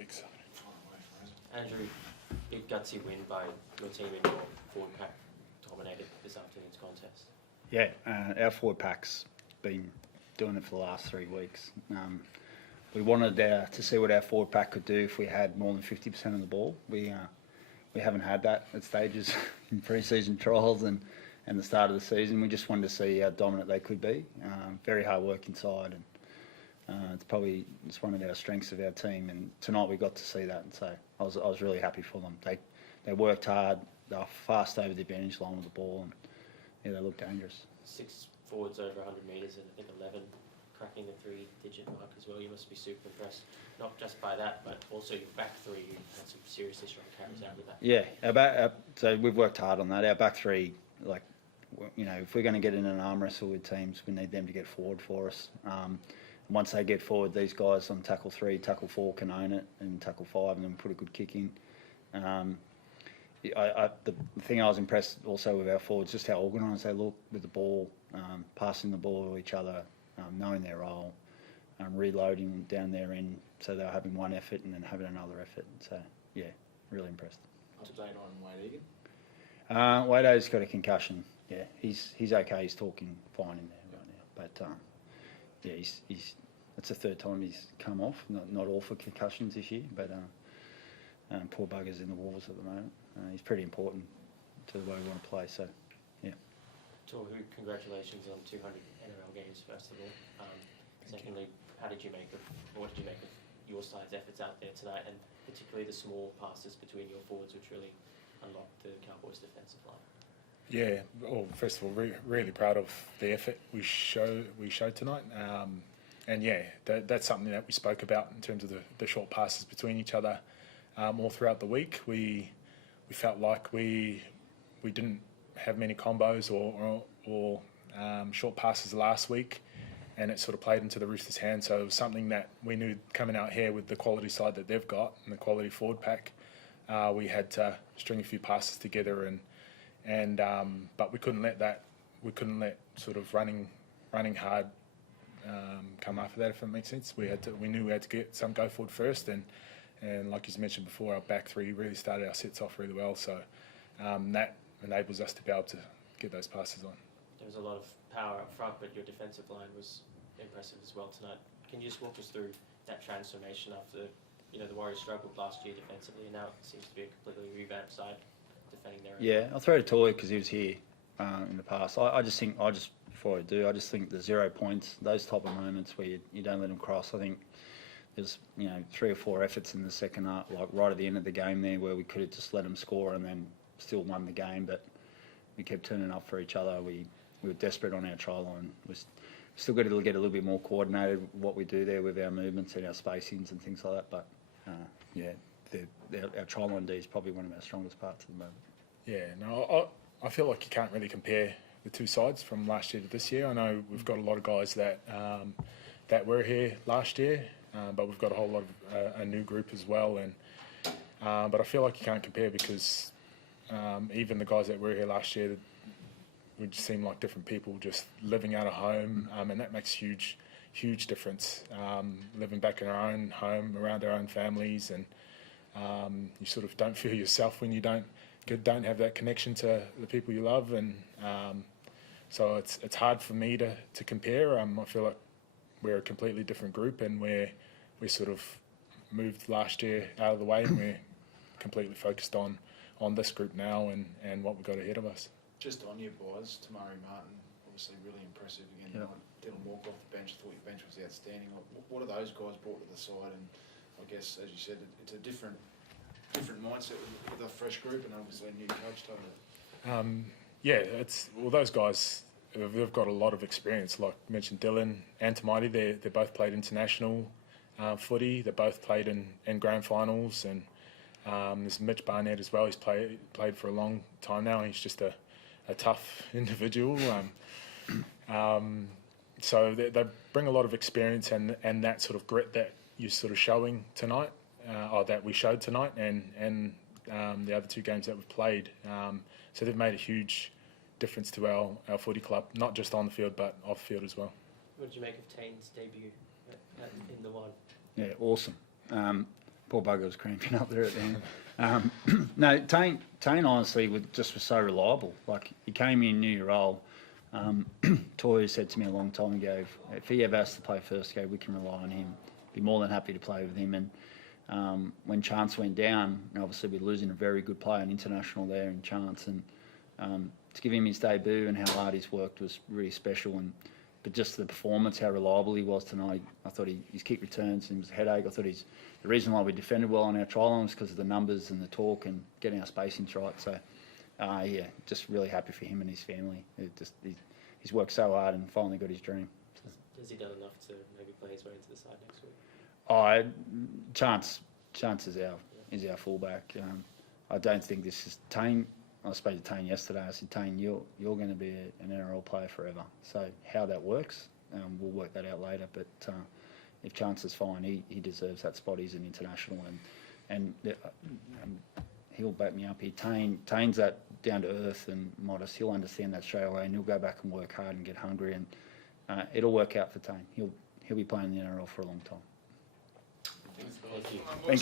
exciting. Andrew, big gutsy win by your team in your forward pack dominated this afternoon's contest. Yeah, our forward pack's been doing it for the last 3 weeks. We wanted to see what our forward pack could do if we had more than 50% of the ball. We haven't had that at stages in pre-season trials and the start of the season. We just wanted to see how dominant they could be. Very hard work inside, and it's one of our strengths of our team. And tonight we got to see that, and so I was really happy for them. They worked hard. They were fast over the advantage line with the ball, and yeah, they looked dangerous. 6 forwards over 100 metres and I think 11 cracking the 3-digit mark as well. You must be super impressed, not just by that, but also your back three. You had some seriously strong carries out with that. Yeah, so we've worked hard on that. Our back three, if we're going to get in an arm wrestle with teams, we need them to get forward for us. Once they get forward, these guys on tackle 3, tackle 4 can own it, and tackle 5, and then put a good kick in. The thing I was impressed also with our forwards, just how organised they look with the ball, passing the ball to each other, knowing their role, reloading down their end, so they were having one effort and then having another effort. So yeah, really impressed. Update on Wade Wade Egan? Egan's got a concussion. Yeah, he's okay. He's talking fine in there right now. But yeah, he's it's the 3rd time he's come off. Not all for concussions this year, but poor bugger's in the Wolves at the moment. He's pretty important to the way we want to play. So yeah. Tohu, congratulations on 200 NRL games first of all. Secondly, what did you make of your side's efforts out there tonight, and particularly the small passes between your forwards, which really unlocked the Cowboys' defensive line? Yeah, well, first of all, really proud of the effort we showed tonight. And yeah, that's something that we spoke about in terms of the short passes between each other all throughout the week. We felt like we didn't have many combos or short passes last week, and it sort of played into the Roosters' hand. So it was something that we knew coming out here with the quality side that they've got and the quality forward pack, we had to string a few passes together, but we couldn't let sort of running hard come after that, if it makes sense. We knew we had to get some go forward first, and like you mentioned before, our back three really started our sets off really well. So that enables us to be able to get those passes on. There was a lot of power up front, but your defensive line was impressive as well tonight. Can you just walk us through that transformation after the Warriors struggled last year defensively, and now it seems to be a completely revamped side defending their own? Yeah, I'll throw to Toy because he was here in the past. I just think the 0 points, those type of moments where you don't let them cross. I think there's 3 or 4 efforts in the second half, like right at the end of the game there, where we could have just let them score and then still won the game, but we kept turning up for each other. We were desperate on our try line. We still got to get a little bit more coordinated what we do there with our movements and our spacings and things like that. But our try line D is probably one of our strongest parts at the moment. Yeah, no, I feel like you can't really compare the two sides from last year to this year. I know we've got a lot of guys that were here last year, but we've got a whole lot of a new group as well. But I feel like you can't compare because even the guys that were here last year, we just seem like different people, just living out of home, and that makes huge difference. Living back in our own home, around our own families, and you sort of don't feel yourself when you don't have that connection to the people you love, and so it's hard for me to compare. I feel like we're a completely different group, and we sort of moved last year out of the way, and we're completely focused on this group now and what we've got ahead of us. Just on your boys, Tamari Martin, obviously really impressive again. Yep. Didn't walk off the bench. Thought your bench was outstanding. What are those guys brought to the side? And I guess, as you said, it's a different mindset with a fresh group and obviously a new coach, totally. Those guys, they've got a lot of experience. Like I mentioned, Dylan and Tamari, they both played international footy. They both played in grand finals, and there's Mitch Barnett as well. He's played for a long time now. He's just a tough individual. So they bring a lot of experience and that sort of grit that you're sort of showing tonight, or that we showed tonight, and the other 2 games that we've played. So they've made a huge difference to our footy club, not just on the field but off the field as well. What did you make of Tane's debut in the one? Yeah, awesome. Poor bugger was cramping up there at the end. No, Tane honestly was so reliable. Like, he came in, knew your role. Tohu said to me a long time ago, if he ever has to play first go, we can rely on him. Be more than happy to play with him. And when Chance went down, obviously we're losing a very good player, an international there in Chance, and to give him his debut and how hard he's worked was really special. But just the performance, how reliable he was tonight, I thought his kick returns and his headache. I thought the reason why we defended well on our try line was because of the numbers and the talk and getting our spacings right. So, yeah, just really happy for him and his family. He's worked so hard and finally got his dream. Has he done enough to maybe play his way into the side next week? Chance is our fullback. I don't think this is Tane. I spoke to Tane yesterday. I said, Tane, you're going to be an NRL player forever. So how that works, we'll work that out later. But if Chance is fine, he deserves that spot. He's an international, and he'll back me up here. Tane's that down to earth and modest. He'll understand that straight away, and he'll go back and work hard and get hungry, and it'll work out for Tane. He'll be playing in the NRL for a long time. Thank you. Thank you.